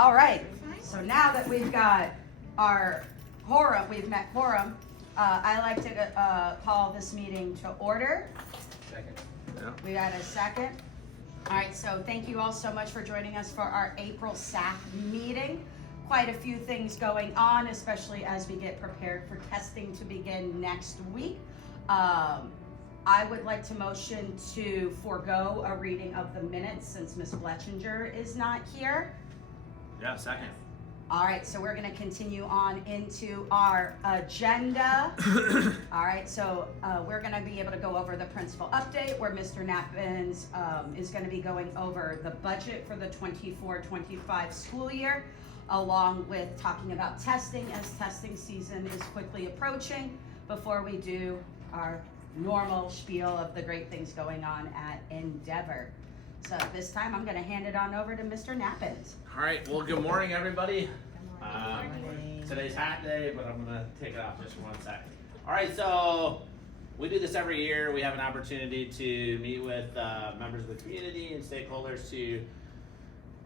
All right, so now that we've got our quorum, we've met quorum, I like to call this meeting to order. Second. Yeah. We got a second. All right, so thank you all so much for joining us for our April SAC meeting. Quite a few things going on, especially as we get prepared for testing to begin next week. I would like to motion to forego a reading of the minutes since Ms. Fletchinger is not here. Yeah, second. All right, so we're gonna continue on into our agenda. All right, so we're gonna be able to go over the principal update where Mr. Knappins is gonna be going over the budget for the 24-25 school year, along with talking about testing as testing season is quickly approaching before we do our normal spiel of the great things going on at Endeavor. So this time I'm gonna hand it on over to Mr. Knappins. All right. Well, good morning, everybody. Today's hat day, but I'm gonna take it off just for 1 second. All right. So we do this every year. We have an opportunity to meet with members of the community and stakeholders to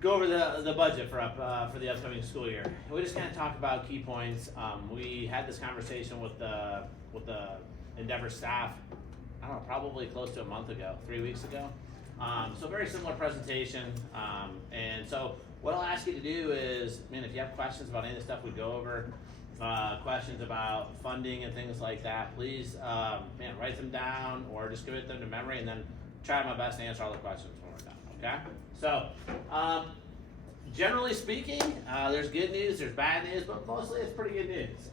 go over the budget for the upcoming school year. And we just kind of talk about key points. We had this conversation with the Endeavor staff, I don't know, probably close to a month ago, 3 weeks ago. So very similar presentation. And so what I'll ask you to do is, if you have questions about any of the stuff we go over, questions about funding and things like that, please, write them down or just commit them to memory and then try my best to answer all the questions when we're done, okay? So, generally speaking, there's good news, there's bad news, but mostly it's pretty good news.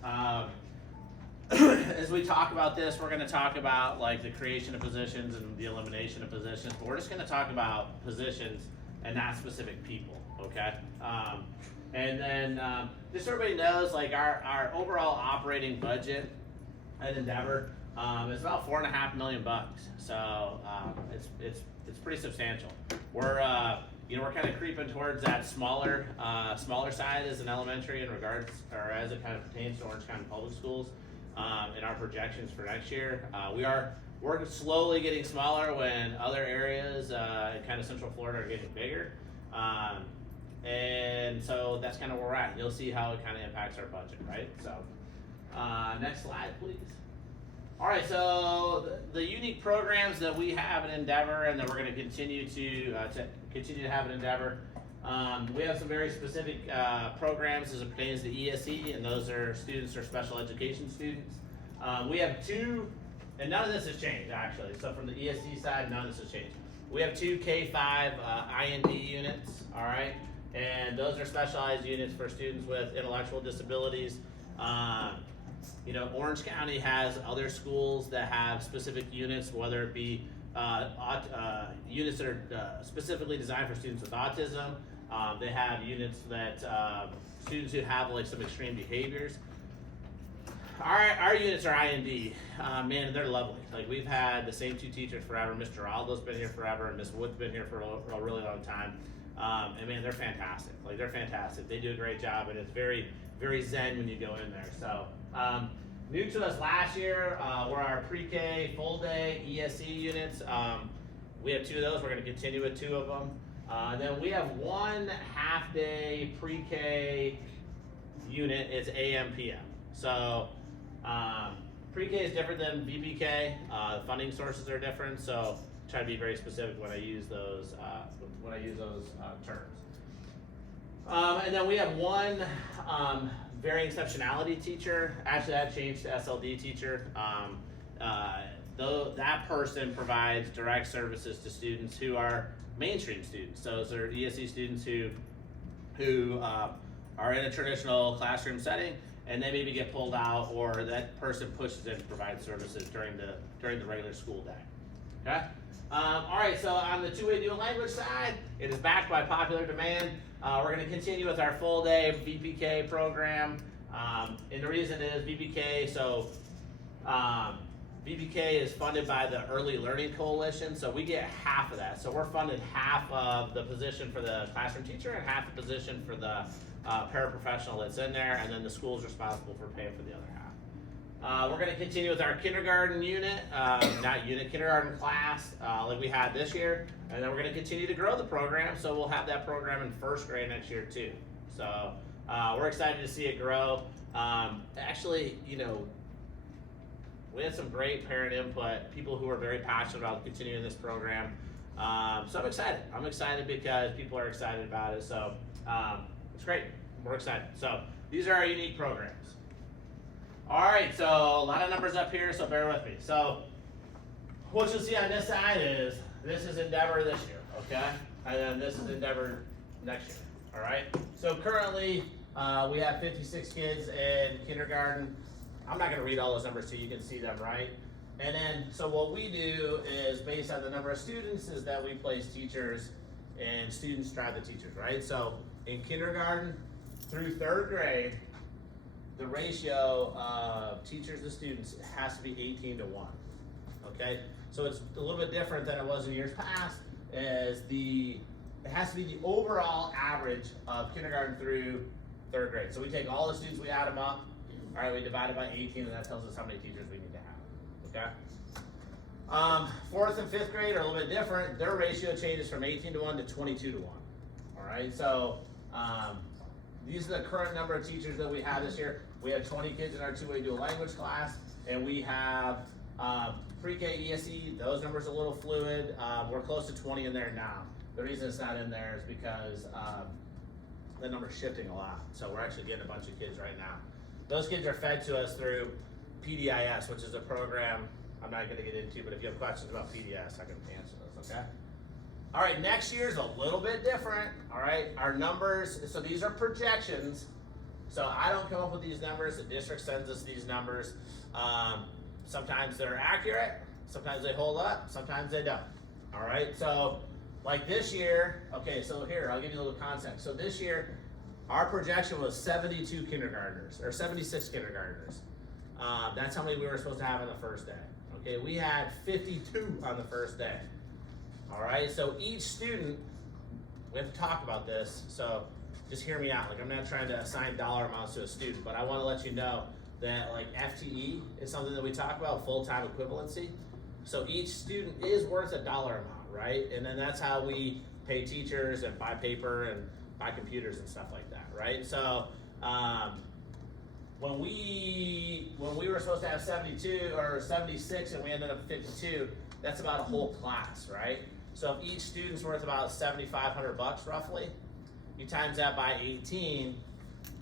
As we talk about this, we're going to talk about like the creation of positions and the elimination of positions, but we're just going to talk about positions and not specific people, okay? And then just so everybody knows, like our overall operating budget at Endeavor is about $4.5 million. So it's pretty substantial. We're we're kind of creeping towards that smaller side as an elementary in regards, or as it kind of pertains to Orange County Public Schools. In our projections for next year, we're slowly getting smaller when other areas in kind of Central Florida are getting bigger, and so that's kind of where we're at. You'll see how it kind of impacts our budget, right? So, next slide, please. All right, so the unique programs that we have at Endeavor, and that we're going to continue to have at Endeavor. We have some very specific programs as it pertains to ESE, and those are students or special education students. We have two, and none of this has changed actually. So from the ESE side, none of this has changed. We have two K-5 IND units, all right? And those are specialized units for students with intellectual disabilities. Orange County has other schools that have specific units, whether it be units that are specifically designed for students with autism. They have units that students who have like some extreme behaviors. Our units are IND. Man, they're lovely. Like we've had the same two teachers forever. Mr. Aldo's been here forever, and Ms. Wood's been here for a really long time. And man, they're fantastic. Like they're fantastic. They do a great job, and it's very, very zen when you go in there. So new to us last year were our pre-K full day ESE units. We have two of those. We're going to continue with two of them. Then we have one half-day pre-K unit. It's AM, PM. So pre-K is different than VPK. The funding sources are different. So try to be very specific when I use those terms. And then we have one varying exceptionality teacher. Actually, that changed to SLD teacher. Though that person provides direct services to students who are mainstream students. So those are ESE students who are in a traditional classroom setting, and they maybe get pulled out, or that person pushes in to provide services during the regular school day. Okay. All right. So on the two-way dual language side, it is backed by popular demand. We're going to continue with our full day VPK program, and the reason is VPK. So VPK is funded by the Early Learning Coalition, so we get half of that. So we're funded half of the position for the classroom teacher and half the position for the paraprofessional that's in there, and then the school's responsible for paying for the other half. We're going to continue with our kindergarten unit, kindergarten class like we had this year, and then we're going to continue to grow the program, so we'll have that program in first grade next year too. So we're excited to see it grow. Actually, we had some great parent input, people who are very passionate about continuing this program. So I'm excited. I'm excited because people are excited about it. So it's great. We're excited. So these are our unique programs. All right, so a lot of numbers up here, so bear with me. So what you'll see on this side is this is Endeavor this year, okay? And then this is Endeavor next year, all right? So currently, we have 56 kids in kindergarten. I'm not gonna read all those numbers so you can see them, right? And then, so what we do is based on the number of students is that we place teachers and students drive the teachers, right? So in kindergarten through 3rd grade, the ratio of teachers to students has to be 18-1, okay? So it's a little bit different than it was in years past, it has to be the overall average of kindergarten through 3rd grade. So we take all the students, we add them up, all right, we divide it by 18, and that tells us how many teachers we need to have, okay? 4th and 5th grade are a little bit different. Their ratio changes from 18-1 to 22-1, all right? So these are the current number of teachers that we have this year. We have 20 kids in our two-way dual language class, and we have pre-K ESE, those numbers are a little fluid. We're close to 20 in there now. The reason it's not in there is because the number's shifting a lot. So we're actually getting a bunch of kids right now. Those kids are fed to us through PDIS, which is a program I'm not gonna get into, but if you have questions about PDIS, I can answer those, okay? All right, next year is a little bit different, all right? Our numbers, so these are projections. So I don't come up with these numbers, the district sends us these numbers. Sometimes they're accurate, sometimes they hold up, sometimes they don't, all right? So like this year, okay, so here, I'll give you a little context. So this year, our projection was 72 kindergartners, or 76 kindergartners. That's how many we were supposed to have on the first day. Okay, we had 52 on the first day. All right, so each student, we have to talk about this, so just hear me out. Like, I'm not trying to assign dollar amounts to a student, but I want to let you know that like FTE is something that we talk about, full-time equivalency. So each student is worth a dollar amount, right? And then that's how we pay teachers and buy paper and buy computers and stuff like that, right? So when we were supposed to have 72 or 76 and we ended up at 52, that's about a whole class, right? So if each student's worth about 7,500 bucks roughly, you times that by 18,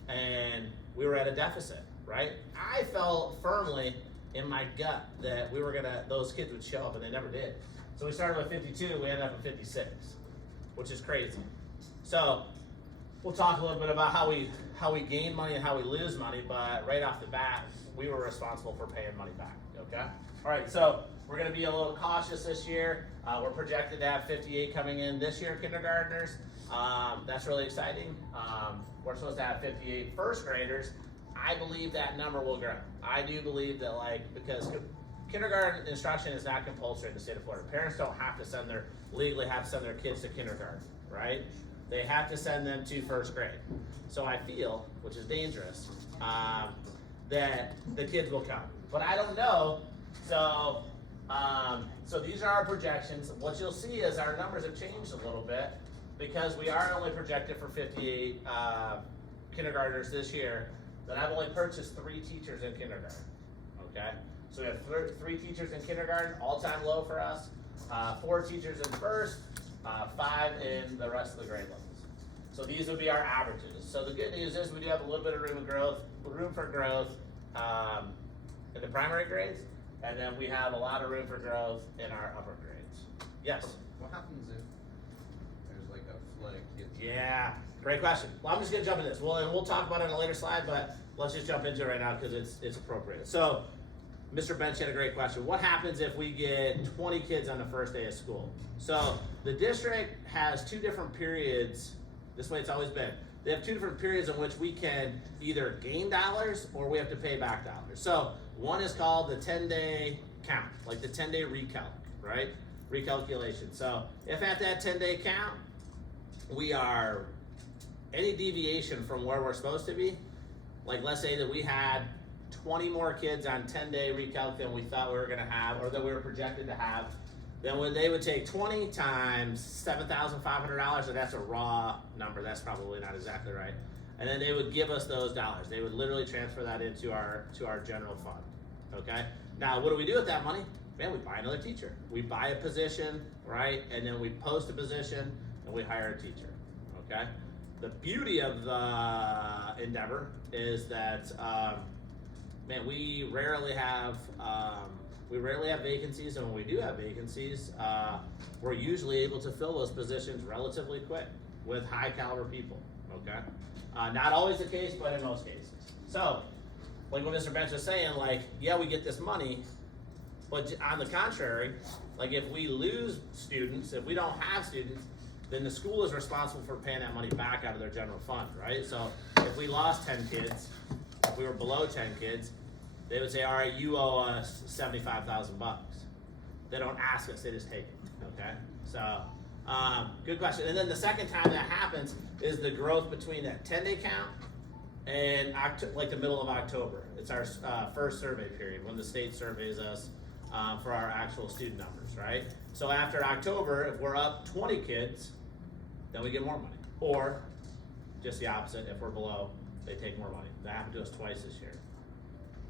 and we were at a deficit, right? I felt firmly in my gut that those kids would show up, and they never did. So we started with 52, we ended up at 56, which is crazy. So we'll talk a little bit about how we gain money and how we lose money, but right off the bat, we were responsible for paying money back, okay? All right, so we're gonna be a little cautious this year. We're projected to have 58 coming in this year, kindergartners. That's really exciting. We're supposed to have 58 first graders. I believe that number will grow. I do believe that, because kindergarten instruction is not compulsory in the state of Florida. Parents don't have to legally have to send their kids to kindergarten, right? They have to send them to first grade. So I feel, which is dangerous, that the kids will come. But I don't know, so these are our projections. What you'll see is our numbers have changed a little bit because we are only projected for 58 kindergartners this year, but I've only purchased 3 teachers in kindergarten, okay? So we have 3 teachers in kindergarten, all-time low for us, 4 teachers in first, 5 in the rest of the grade levels. So these would be our averages. So the good news is we do have a little bit of room for growth in the primary grades, and then we have a lot of room for growth in our upper grades. Yes? What happens if there's like a flood of kids? Yeah, great question. Well, I'm just gonna jump into this. We'll talk about it on a later slide, but let's just jump into it right now because it's appropriate. So, Mr. Bench had a great question. What happens if we get 20 kids on the first day of school? So the district has 2 different periods. This way it's always been. They have 2 different periods in which we can either gain dollars or we have to pay back dollars. So one is called the 10-day count, like the 10-day recalc, right? Recalculation. So if at that 10-day count, we are any deviation from where we're supposed to be, like let's say that we had 20 more kids on 10-day recalc than we thought we were gonna have, or that we were projected to have, then when they would take 20 times $7,500, and that's a raw number, that's probably not exactly right. And then they would give us those dollars. They would literally transfer that into our general fund. Okay? Now, what do we do with that money? Man, we buy another teacher. We buy a position, right? And then we post a position and we hire a teacher. Okay? The beauty of the endeavor is that, man, we rarely have vacancies, and when we do have vacancies, we're usually able to fill those positions relatively quick with high caliber people. Okay? Not always the case, but in most cases. So, like what Mr. Bench was saying, like, yeah, we get this money, but on the contrary, like if we lose students, if we don't have students, then the school is responsible for paying that money back out of their general fund, right? So if we lost 10 kids, if we were below 10 kids, they would say, all right, you owe us $75,000. They don't ask us, they just take it, okay? So, good question. And then the second time that happens is the growth between that 10-day count and like the middle of October. It's our first survey period when the state surveys us for our actual student numbers, right? So after October, if we're up 20 kids, then we get more money. Or just the opposite, if we're below, they take more money. That happened to us twice this year.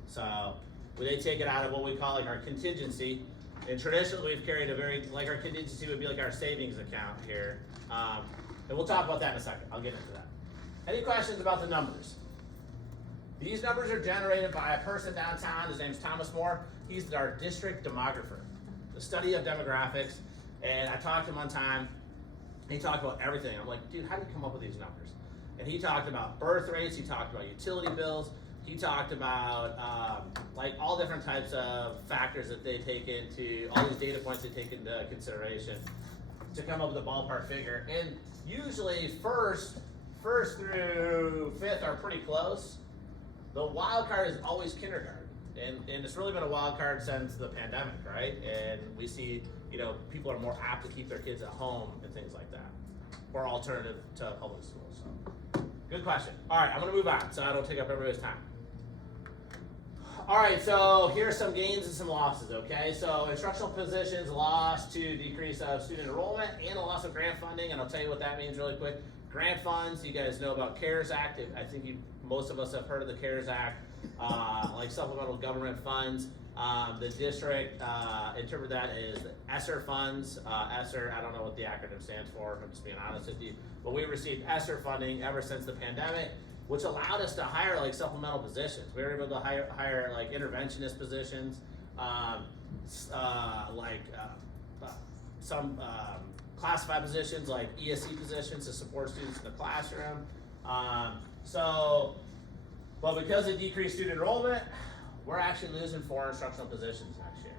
So they take it out of what we call like our contingency. And traditionally we've carried like our contingency would be like our savings account here. And we'll talk about that in a second. I'll get into that. Any questions about the numbers? These numbers are generated by a person downtown. His name's Thomas Moore. He's our district demographer, the study of demographics. And I talked to him one time. He talked about everything. I'm like, dude, how do you come up with these numbers? And he talked about birth rates. He talked about utility bills. He talked about like all different types of factors that they take into, all these data points they take into consideration to come up with a ballpark figure. And usually first through fifth are pretty close. The wild card is always kindergarten. And it's really been a wild card since the pandemic, right? And we see, people are more apt to keep their kids at home and things like that, or alternative to public schools. So, good question. All right, I'm gonna move on so I don't take up everybody's time. All right, so here's some gains and some losses, okay? So instructional positions lost to decrease of student enrollment and a loss of grant funding, and I'll tell you what that means really quick. Grant funds, you guys know about CARES Act. I think most of us have heard of the CARES Act, like supplemental government funds. The district interpret that as ESSER funds. ESSER, I don't know what the acronym stands for, I'm just being honest with you. But we received ESSER funding ever since the pandemic, which allowed us to hire like supplemental positions. We were able to hire like interventionist positions, some classified positions like ESC positions to support students in the classroom. But because of decreased student enrollment, we're actually losing 4 instructional positions next year.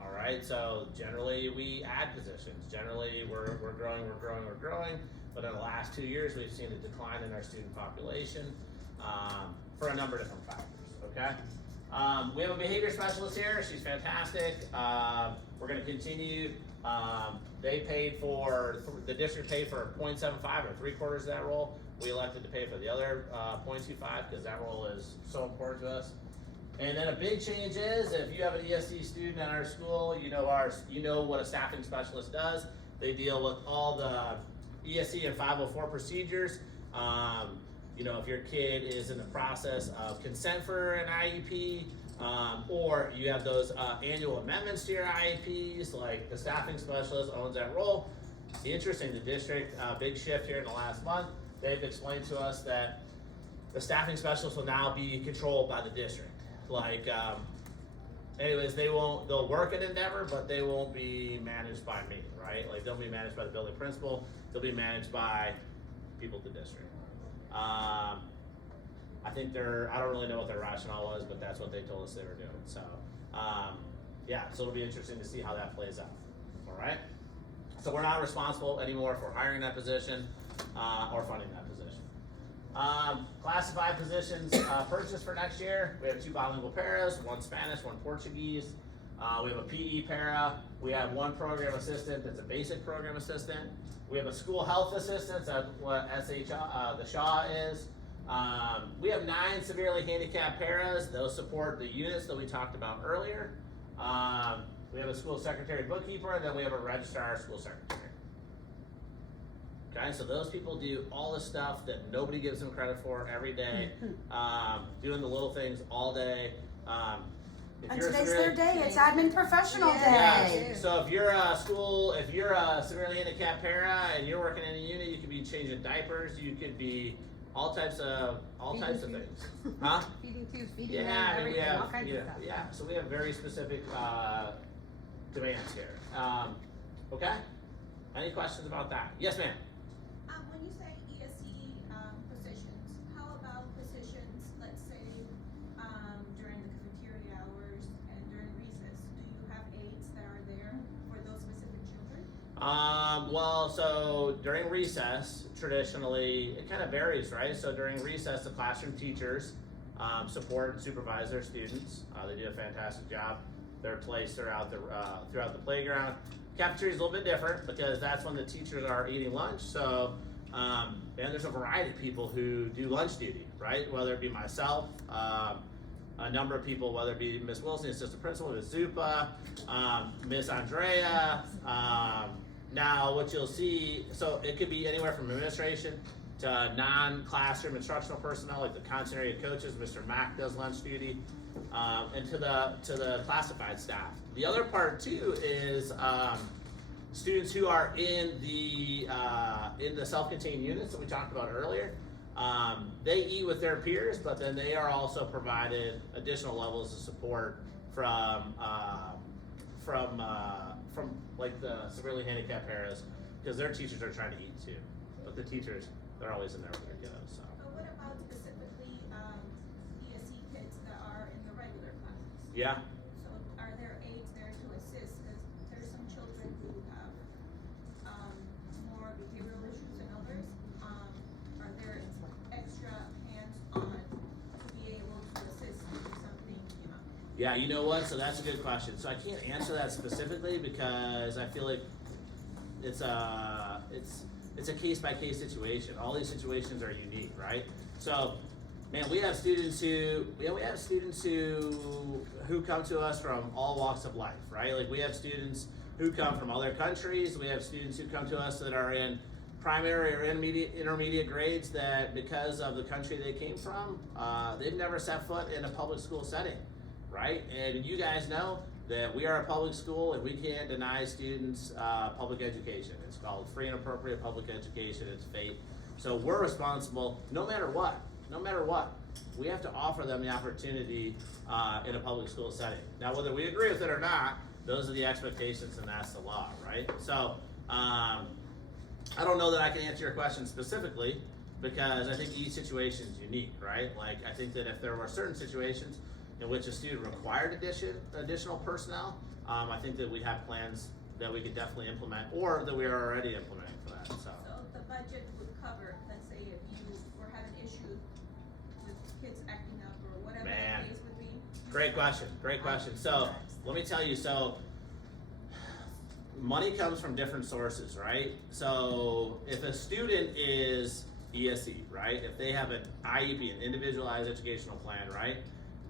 All right, so generally we add positions. Generally we're growing. But in the last 2 years, we've seen a decline in our student population for a number of different factors, okay? We have a behavior specialist here. She's fantastic. We're gonna continue. The district paid for 0.75 or 3/4 of that role. We elected to pay for the other 0.25 because that role is so important to us. And then a big change is if you have an ESC student at our school, you know what a staffing specialist does. They deal with all the ESC and 504 procedures. If your kid is in the process of consent for an IEP, or you have those annual amendments to your IEPs, like the staffing specialist owns that role. Interesting, the district, big shift here in the last month, they've explained to us that the staffing specialist will now be controlled by the district. Anyways, they'll work at Endeavor, but they won't be managed by me, right? Like they'll be managed by the building principal, they'll be managed by people at the district. I don't really know what their rationale was, but that's what they told us they were doing. So, so it'll be interesting to see how that plays out, all right? So we're not responsible anymore for hiring that position or funding that position. Classified positions purchased for next year. We have 2 bilingual paras, 1 Spanish, 1 Portuguese. We have a PE para. We have 1 program assistant that's a basic program assistant. We have a school health assistant, that's what the SHAW is. We have 9 severely handicapped paras. Those support the units that we talked about earlier. we have a school secretary bookkeeper, and then we have a registrar school secretary. Okay, so those people do all the stuff that nobody gives them credit for every day, doing the little things all day. If And you're today's severely- their day, it's admin professional Yeah, day. so if you're a school, if you're a severely handicapped para and you're working in a unit, you could be changing diapers, you could be all types of things. Huh? Feeding tubes, feeding Yeah, them, I mean, we everything, all have, kinds of stuff. yeah, so we have very specific, demands here. Okay? Any questions about that? Yes, ma'am? When you say ESE positions, how about positions, let's say, during the cafeteria hours and during recess? Do you have aides that are there for those specific children? Well, so during recess, traditionally, it kind of varies, right? So during recess, the classroom teachers support and supervise their students. They do a fantastic job. They're placed throughout the playground. Cafeteria is a little bit different because that's when the teachers are eating lunch. So, and there's a variety of people who do lunch duty, right? Whether it be myself, a number of people, whether it be Miss Wilson, assistant principal, Miss Zupa, Miss Andrea. Now, what you'll see, so it could be anywhere from administration to non-classroom instructional personnel, like the content area coaches. Mr. Mack does lunch duty, and to the classified staff. The other part too is students who are in the self-contained units that we talked about earlier. They eat with their peers, but then they are also provided additional levels of support from like the severely handicapped paras, because their teachers are trying to eat too. But the teachers, they're always in there with their kiddos. So. But what about specifically ESE kids that are in the regular classes? Yeah. So are there aides there to assist? Because there's some children who have more behavioral issues than others. Are there extra hands-on to be able to assist with something, you know? Yeah, you know what? So that's a good question. So I can't answer that specifically because I feel like it's a case by case situation. All these situations are unique, right? So, man, we have students who come to us from all walks of life, right? Like we have students who come from other countries. We have students who come to us that are in primary or intermediate grades that because of the country they came from, they've never set foot in a public school setting, right? And you guys know that we are a public school and we can't deny students public education. It's called free and appropriate public education. It's FAPE. So we're responsible no matter what. We have to offer them the opportunity in a public school setting. Now, whether we agree with it or not, those are the expectations and that's the law, right? So I don't know that I can answer your question specifically because I think each situation is unique, right? Like I think that if there were certain situations in which a student required additional personnel, I think that we have plans that we could definitely implement or that we are already implementing for that. So So the budget would cover, let's say if you were having issues with kids acting up or whatever Man. the case would be. great question. So let me tell you, so money comes from different sources, right? So if a student is ESE, right? If they have an IEP, an individualized educational plan, right?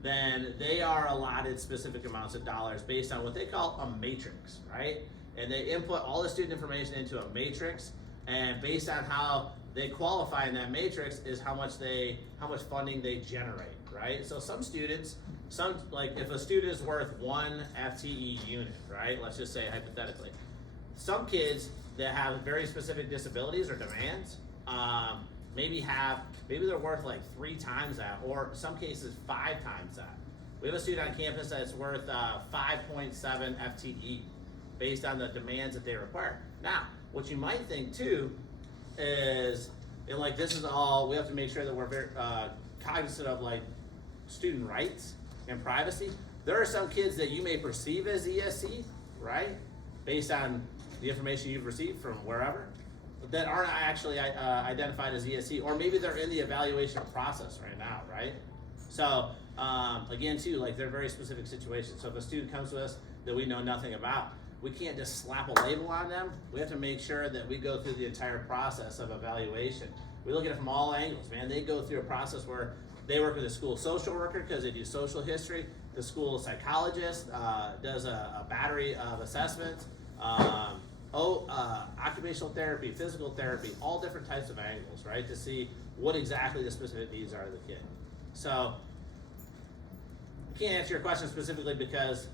Then they are allotted specific amounts of dollars based on what they call a matrix, right? And they input all the student information into a matrix, and based on how they qualify in that matrix is how much funding they generate, right? So some students, like if a student is worth 1 FTE unit, right? Let's just say hypothetically, some kids that have very specific disabilities or demands, maybe they're worth like 3 times that, or some cases 5 times that. We have a student on campus that's worth 5.7 FTE based on the demands that they require. Now, what you might think too is, and like this is all, we have to make sure that we're very cognizant of like student rights and privacy. There are some kids that you may perceive as ESC, right? Based on the information you've received from wherever, that aren't actually identified as ESC, or maybe they're in the evaluation process right now, right? So again too, like they're very specific situations. So if a student comes to us that we know nothing about, we can't just slap a label on them. We have to make sure that we go through the entire process of evaluation. We look at it from all angles, man. They go through a process where they work with a school social worker because they do social history. the school psychologist does a battery of assessments, occupational therapy, physical therapy, all different types of angles, right, to see what exactly the specific needs are of the kid. So, I can't answer your question specifically because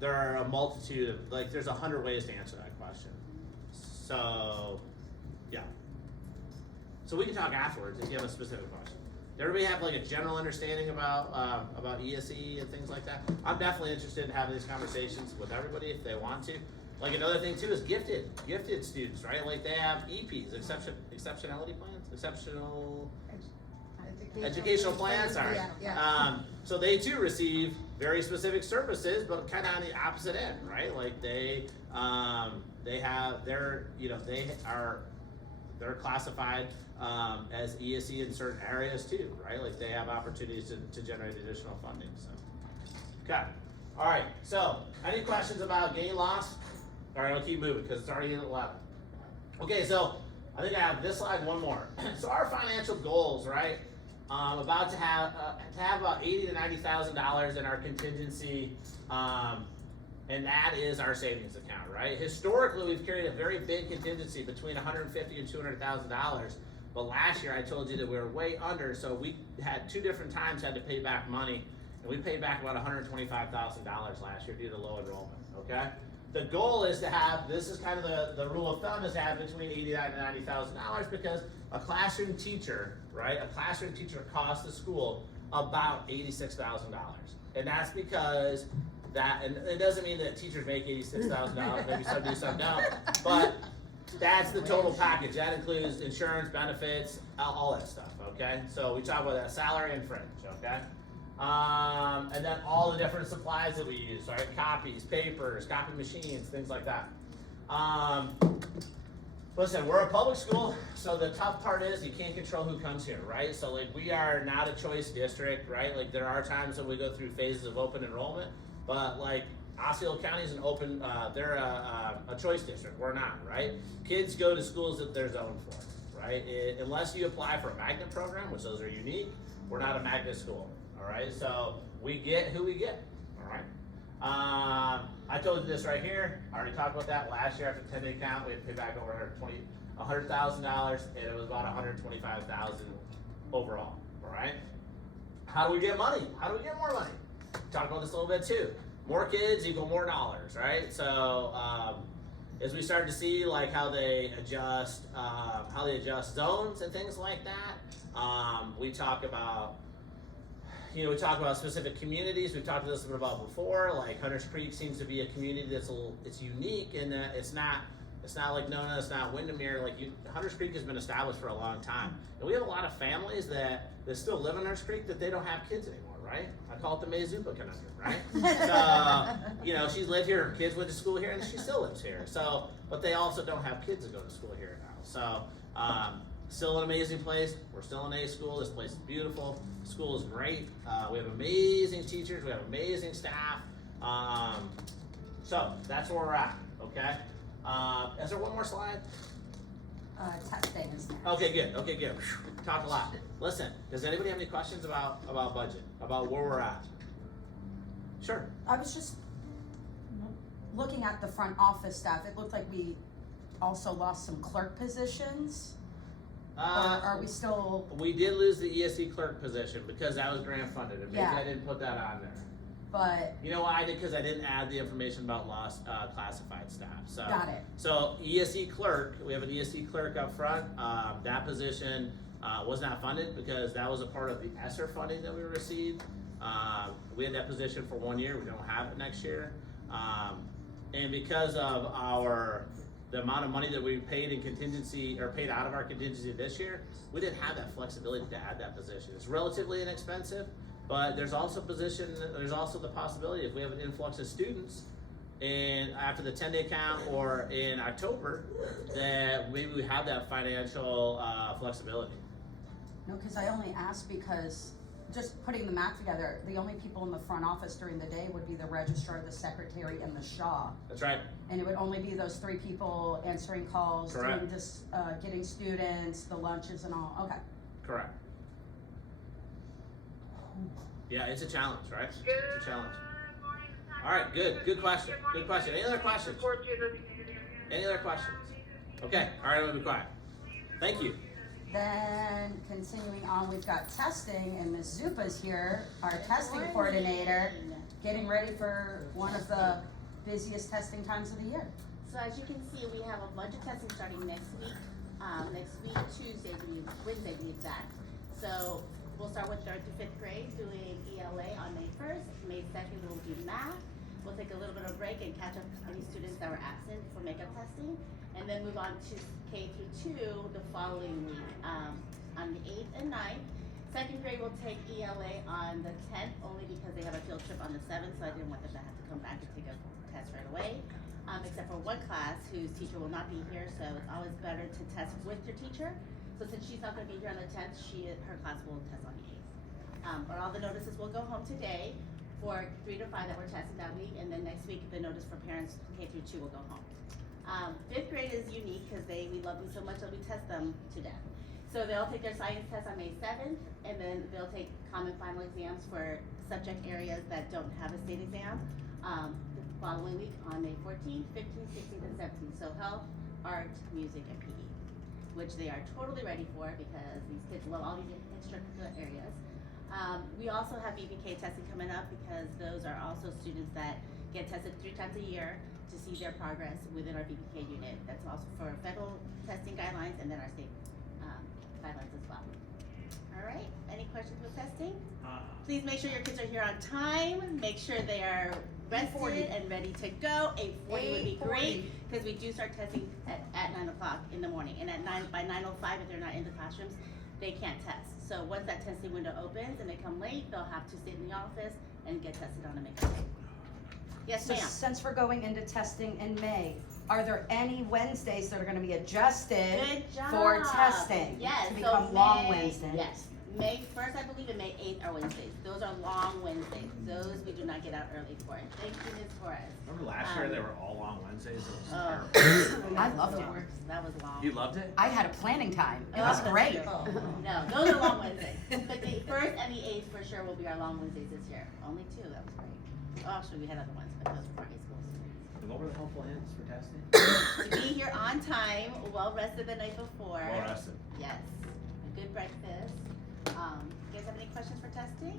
there are a multitude of, like, there's 100 ways to answer that question. So, yeah. So we can talk afterwards if you have a specific question. Does everybody have like a general understanding about ESE and things like that? I'm definitely interested in having these conversations with everybody if they want to. Like another thing too is gifted students, right? Like they have EPs, exceptionality plans, exceptional educational plans. Sorry. Yeah. So they too receive very specific services, but kind of on the opposite end, right? Like they're classified as ESE in certain areas too, right? Like they have opportunities to generate additional funding. So, okay, all right. So, any questions about gain loss? All right, I'll keep moving because it's already in 11. Okay, so I think I have this slide, one more. So our financial goals, right? About to have about $80,000 to $90,000 in our contingency, and that is our savings account, right? Historically, we've carried a very big contingency between $150,000 and $200,000. But last year, I told you that we were way under, so we had 2 different times had to pay back money, and we paid back about $125,000 last year due to low enrollment. Okay. The goal is to have, this is kind of the rule of thumb, is to have between $80,000 and $90,000 because a classroom teacher, right? A classroom teacher costs the school about $86,000. And that's because and it doesn't mean that teachers make $86,000, maybe some do, some don't, but that's the total package. That includes insurance, benefits, all that stuff, okay? So we talk about that salary and fringe, okay? And then all the different supplies that we use, right? Copies, papers, copy machines, things like that. Listen, we're a public school, so the tough part is you can't control who comes here, right? So like we are not a choice district, right? Like there are times when we go through phases of open enrollment, but like Osceola County is an open, they're a choice district, we're not, right? Kids go to schools that they're zoned for, right? Unless you apply for a magnet program, which those are unique, we're not a magnet school. All right, so we get who we get. All right. I told you this right here. I already talked about that last year after 10-day count. We had to pay back over $100,000, and it was about $125,000 overall. All right. How do we get money? How do we get more money? Talked about this a little bit too. More kids equal more dollars, right? So as we start to see like how they adjust zones and things like that, we talk about. We talk about specific communities. We've talked this about before. Like Hunters Creek seems to be a community it's unique in that it's not like Nona, it's not Windermere. Like Hunters Creek has been established for a long time, and we have a lot of families that still live in Hunters Creek that they don't have kids anymore, right? I call it the Mazupa conundrum, right? So she's lived here. Her kids went to school here, and she still lives here. So, but they also don't have kids that go to school here now. So. Still an amazing place. We're still an A school. This place is beautiful. The school is great. We have amazing teachers. We have amazing staff. So that's where we're at. Okay. Is there one more slide? Testing is next. Okay, good. Whew. Talk a lot. Listen, does anybody have any questions about budget? About where we're at? Sure. I was just looking at the front office staff. It looked like we also lost some clerk positions. Or are we still? We did lose the ESE clerk position because that was grant funded, and maybe Yeah. I didn't put that on there. But You know why I did? Because I didn't add the information about lost classified staff. So got it. So ESE clerk, we have an ESE clerk up front. That position was not funded because that was a part of the ESSER funding that we received. We had that position for 1 year. We don't have it next year, and because of the amount of money that we paid in contingency or paid out of our contingency this year, we didn't have that flexibility to add that position. It's relatively inexpensive, but there's also the possibility if we have an influx of students and after the 10-day count or in October, that maybe we have that financial flexibility. No, because I only asked because just putting the math together, the only people in the front office during the day would be the registrar, the secretary, and the SHA. That's right. And it would only be those 3 people answering calls, Correct. doing this, getting students, the lunches and all. Okay. Correct. Yeah, it's a challenge, right? It's a challenge. All right, good question. Good question. Any other questions? Any other questions? Okay, all right, I'm gonna be quiet. Thank you. Then continuing on, we've got testing, and Ms. Zupa's here, our testing coordinator, getting ready for one of the busiest testing times of the year. So as you can see, we have a bunch of testing starting next week. Tuesday, Wednesday to be exact. So we'll start with 3rd to 5th grade doing ELA on May 1st. May 2nd we'll do math. We'll take a little bit of break and catch up any students that were absent for makeup testing. And then move on to K through 2 the following week. On the 8th and 9th. 2nd grade will take ELA on the 10th only because they have a field trip on the 7th, so I didn't want them to have to come back and take a test right away. Except for one class whose teacher will not be here, so it's always better to test with your teacher. So since she's not gonna be here on the 10th, her class will test on the 8th. But all the notices will go home today for 3 to 5 that we're testing that week, and then next week the notice for parents K through 2 will go home. 5th grade is unique because we love them so much that we test them to death. So they'll take their science test on May 7th, and then they'll take common final exams for subject areas that don't have a state exam. The following week on May 14th, 15th, 16th, and 17th. So health, art, music, and PE, which they are totally ready for because these kids love all these extracurricular areas. We also have VPK testing coming up because those are also students that get tested 3 times a year to see their progress within our VPK unit. That's also for federal testing guidelines and then our state guidelines as well. All right, any questions with testing? Please make sure your kids are here on time. Make sure they are rested and ready to go. 8:40 would be great because we do start testing at 9 o'clock in the morning. And by 9:05, if they're not in the classrooms, they can't test. So once that testing window opens and they come late, they'll have to sit in the office and get tested on a makeup day. Yes, So ma'am. since we're going into testing in May, are there any Wednesdays that are gonna be adjusted Good job. for testing? Yes, To so become long May- Wednesdays? Yes, May 1st, I believe, and May 8th are Wednesdays. Those are long Wednesdays. Those we do not get out early for. Thank you, Ms. Torres. Remember last year they were all long Wednesdays? It was Oh. terrible. I loved it. That was long. You loved it? I had a planning time. It Oh, was that's great. true. No, those are long Wednesdays. But the 1st and the 8th for sure will be our long Wednesdays this year. Only 2, that was great. Oh, actually, we had other ones, but those were for high school students. And what were the helpful hints for testing? To be here on time, well rested the night before. Well rested. Yes, a good breakfast. You guys have any questions for testing?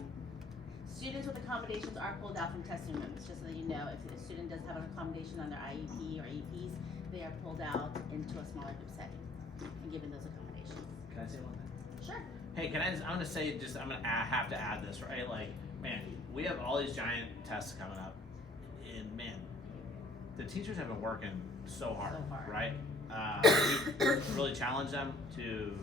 Students with accommodations are pulled out from testing rooms, just so that you know. If a student does have an accommodation on their IEP or EPs, they are pulled out into a smaller group setting and given those accommodations. Can I say one thing? Sure. Hey, I'm gonna say I'm gonna have to add this, right? Like, man, we have all these giant tests coming up, and man, the teachers have been working so hard, right? We really challenge them to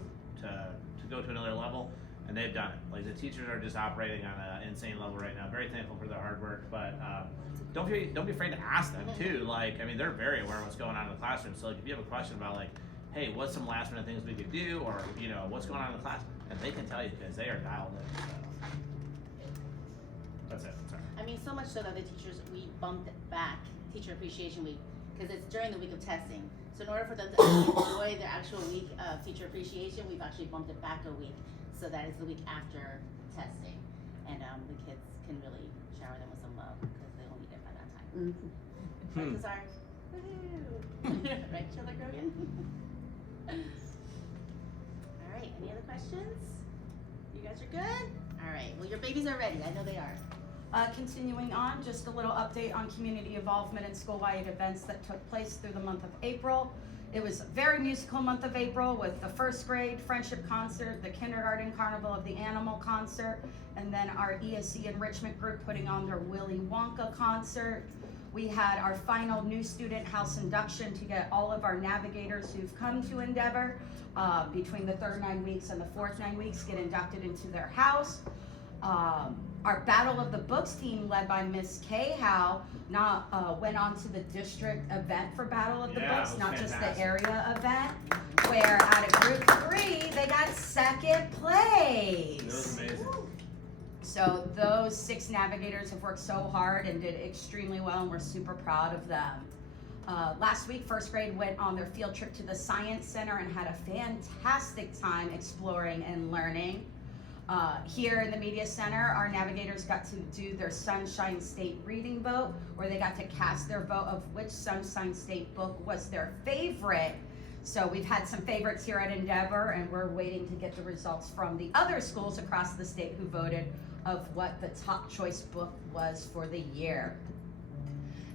go to another level, and they've done it. Like, the teachers are just operating on an insane level right now. Very thankful for their hard work, but don't be afraid to ask them too. Like, I mean, they're very aware of what's going on in the classroom. So like, if you have a question about like, hey, what's some last minute things we could do, or you know, what's going on in the class, and they can tell you because they are dialed in. So. That's it. Sorry. I mean, so much so that the teachers, we bumped it back Teacher Appreciation Week, because it's during the week of testing. So in order for them to enjoy their actual week of Teacher Appreciation, we've actually bumped it back a week. So that is the week after testing. And the kids can really shower them with some love, because they will need it by that time. Right, Cesar? Woohoo! Right, Chiller Grogan? All right, any other questions? You guys are good? All right, well, your babies are ready. I know they are. Continuing on, just a little update on community involvement and school-wide events that took place through the month of April. It was a very musical month of April with the first grade friendship concert, the kindergarten carnival of the animal concert, and then our ESC enrichment group putting on their Willy Wonka concert. We had our final new student house induction to get all of our navigators who've come to Endeavor between the third 9 weeks and the fourth 9 weeks get inducted into their house. Our Battle of the Books team, led by Miss Cahow, went on to the district event for Battle of the Yeah, Books, it was not just fantastic. the area event, where out of group 3, they got second place. It was amazing. So those 6 navigators have worked so hard and did extremely well, and we're super proud of them. Last week, first grade went on their field trip to the Science Center and had a fantastic time exploring and learning. Here in the media center, our navigators got to do their Sunshine State reading vote, where they got to cast their vote of which Sunshine State book was their favorite. So we've had some favorites here at Endeavor, and we're waiting to get the results from the other schools across the state who voted of what the top choice book was for the year.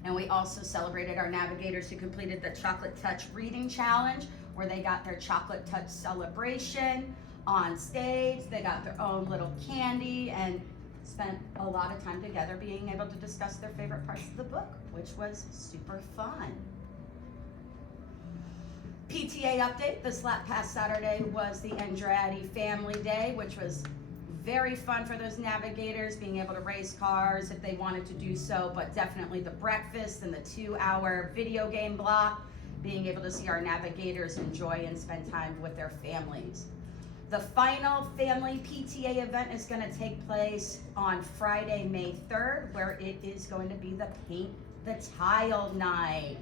And we also celebrated our navigators who completed the Chocolate Touch Reading Challenge, where they got their Chocolate Touch celebration on stage. They got their own little candy and spent a lot of time together being able to discuss their favorite parts of the book, which was super fun. PTA update, this past Saturday was the Andrade Family Day, which was very fun for those navigators, being able to race cars if they wanted to do so, but definitely the breakfast and the 2-hour video game block, being able to see our navigators enjoy and spend time with their families. The final family PTA event is going to take place on Friday, May 3rd, where it is going to be the Paint the Tile Night.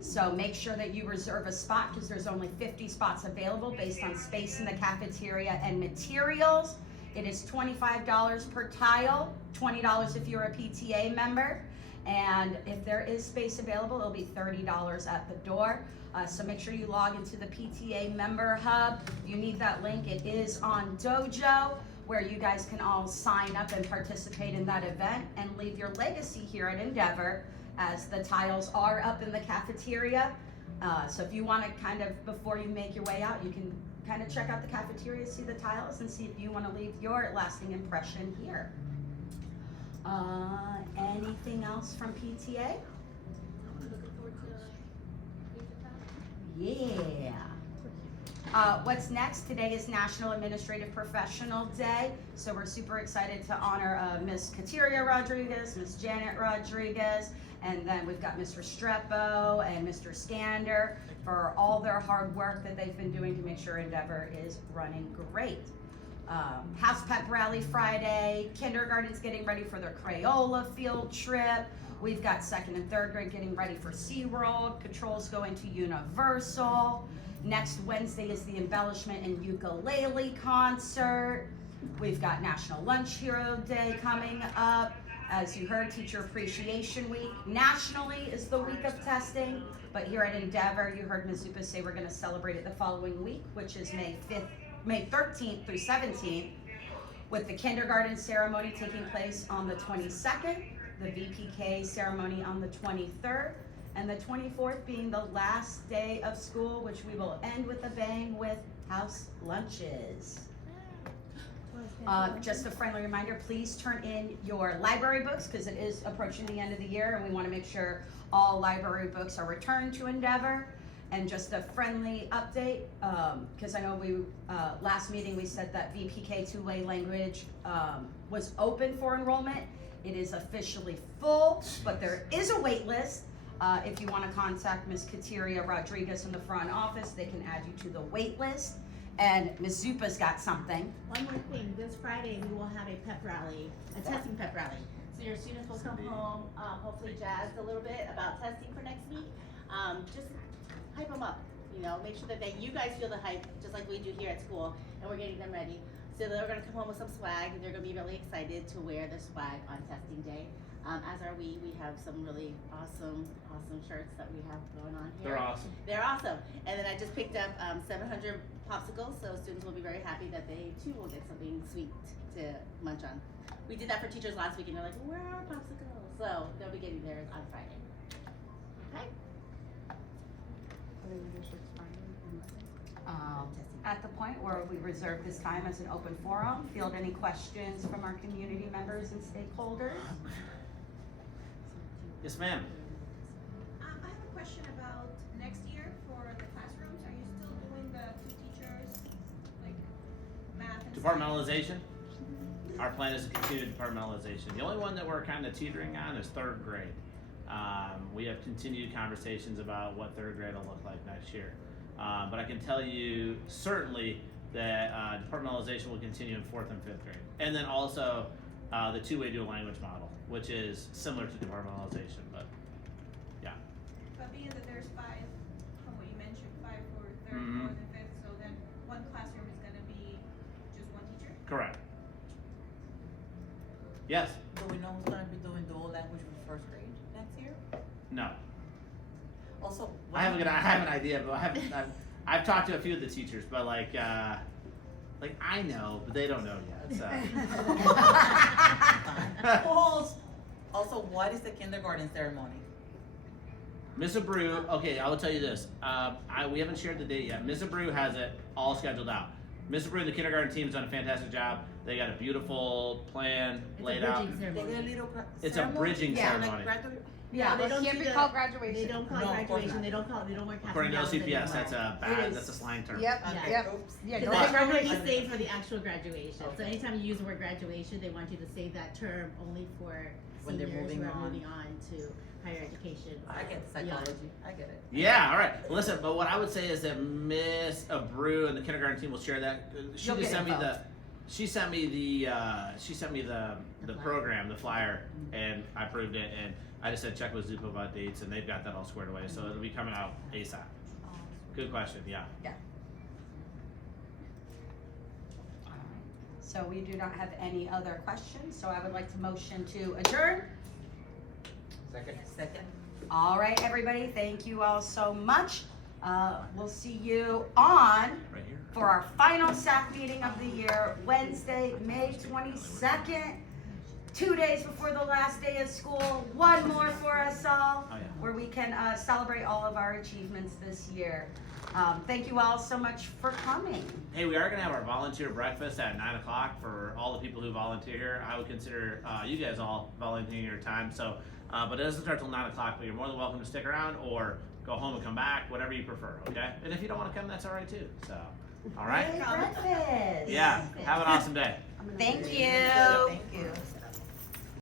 So make sure that you reserve a spot because there's only 50 spots available based on space in the cafeteria and materials. It is $25 per tile, $20 if you're a PTA member. And if there is space available, it'll be $30 at the door. So make sure you log into the PTA member hub. If you need that link, it is on Dojo, where you guys can all sign up and participate in that event and leave your legacy here at Endeavor, as the tiles are up in the cafeteria. So if you want to kind of, before you make your way out, you can kind of check out the cafeteria, see the tiles, and see if you want to leave your lasting impression here. Anything else from PTA? Yeah. What's next? Today is National Administrative Professional Day, so we're super excited to honor Ms. Kateria Rodriguez, Ms. Janet Rodriguez, and then we've got Mr. Strepo and Mr. Skander for all their hard work that they've been doing to make sure Endeavor is running great. House Pep Rally Friday, kindergarten's getting ready for their Crayola field trip. We've got 2nd and 3rd grade getting ready for SeaWorld. Patrol's going to Universal. Next Wednesday is the embellishment and ukulele concert. We've got National Lunch Hero Day coming up. As you heard, Teacher Appreciation Week. Nationally is the week of testing, but here at Endeavor, you heard Ms. Zupa say we're gonna celebrate it the following week, which is May 13th through 17th, with the kindergarten ceremony taking place on the 22nd, the VPK ceremony on the 23rd, and the 24th being the last day of school, which we will end with a bang with house lunches. Just a friendly reminder, please turn in your library books because it is approaching the end of the year and we want to make sure all library books are returned to Endeavor. And just a friendly update, because I know we, last meeting we said that VPK two-way language was open for enrollment. It is officially full, but there is a wait list. If you want to contact Ms. Kateria Rodriguez in the front office, they can add you to the wait list. And Ms. Zupa's got something. One more thing, this Friday we will have a pep rally, a testing pep rally. So your students will come home, hopefully jazzed a little bit about testing for next week. Just hype them up, you know, make sure that you guys feel the hype just like we do here at school, and we're getting them ready. So they're gonna come home with some swag, and they're gonna be really excited to wear the swag on testing day. As are we. We have some really awesome shirts that we have going on here. They're awesome. They're awesome. And then I just picked up 700 popsicles, so students will be very happy that they too will get something sweet to munch on. We did that for teachers last week, and they're like, where are our popsicles? So they'll be getting theirs on Friday. Okay? At the point where we reserve this time as an open forum, field any questions from our community members and stakeholders. Yes, ma'am. I have a question about next year for the classrooms. Are you still doing the 2 teachers, like math and Departmentalization. Our plan is to continue departmentalization. The only one that we're kind of teetering on is 3rd grade. We have continued conversations about what 3rd grade will look like next year. But I can tell you certainly that departmentalization will continue in 4th and 5th grade. And then also the two-way dual language model, which is similar to departmentalization, but yeah. But being that there's 5, from what you mentioned, 5 for 3rd, Mhm. 4th, and 5th, so then one classroom is gonna be just one teacher? Correct. Yes. Do we know who's gonna be doing dual language for first grade next year? No. Also. I have an idea, but I've talked to a few of the teachers, but like I know, but they don't know yet. So. Also, what is the kindergarten ceremony? Miss Abreu, okay, I will tell you this. We haven't shared the date yet. Miss Abreu has it all scheduled out. Miss Abreu, the kindergarten team, has done a fantastic job. They got a beautiful plan laid out. They get a little It's a bridging Yeah. ceremony. Yeah, they it don't can't do be the- called graduation. They don't call No, it of course graduation, not. they don't wear passing According to downs LCPS, anymore. that's a It bad, is. that's a slang term. Yep, Okay, yep. oops. Yeah, Because don't the program get is saved for the actual graduation. So anytime you use the word graduation, they want you to save that term only for When they're seniors moving who are on. moving on to higher education. I get psychology, I get it. Yeah, all right. Listen, but what I would say is that Miss Abreu and the kindergarten team will share that. She You'll just get sent me info. she sent me the program, the flyer, and I approved it. And I just said check with Zupo about dates, and they've got that all squared away. So it'll be coming out ASAP. Good question. Yeah. Yeah. So we do not have any other questions, so I would like to motion to adjourn. Second. All right, everybody, thank you all so much. We'll see you on Right here. for our final SAC meeting of the year, Wednesday, May 22nd. 2 days before the last day of school, one more for us all, Oh, yeah. where we can celebrate all of our achievements this year. Thank you all so much for coming. Hey, we are gonna have our volunteer breakfast at 9 o'clock for all the people who volunteer here. I would consider you guys all volunteering your time. So, but it doesn't start till 9 o'clock. But you're more than welcome to stick around or go home and come back, whatever you prefer. Okay? And if you don't want to come, that's all right too. So, all right? Yay, breakfast. Yeah. Have an awesome day. Thank you. Thank you.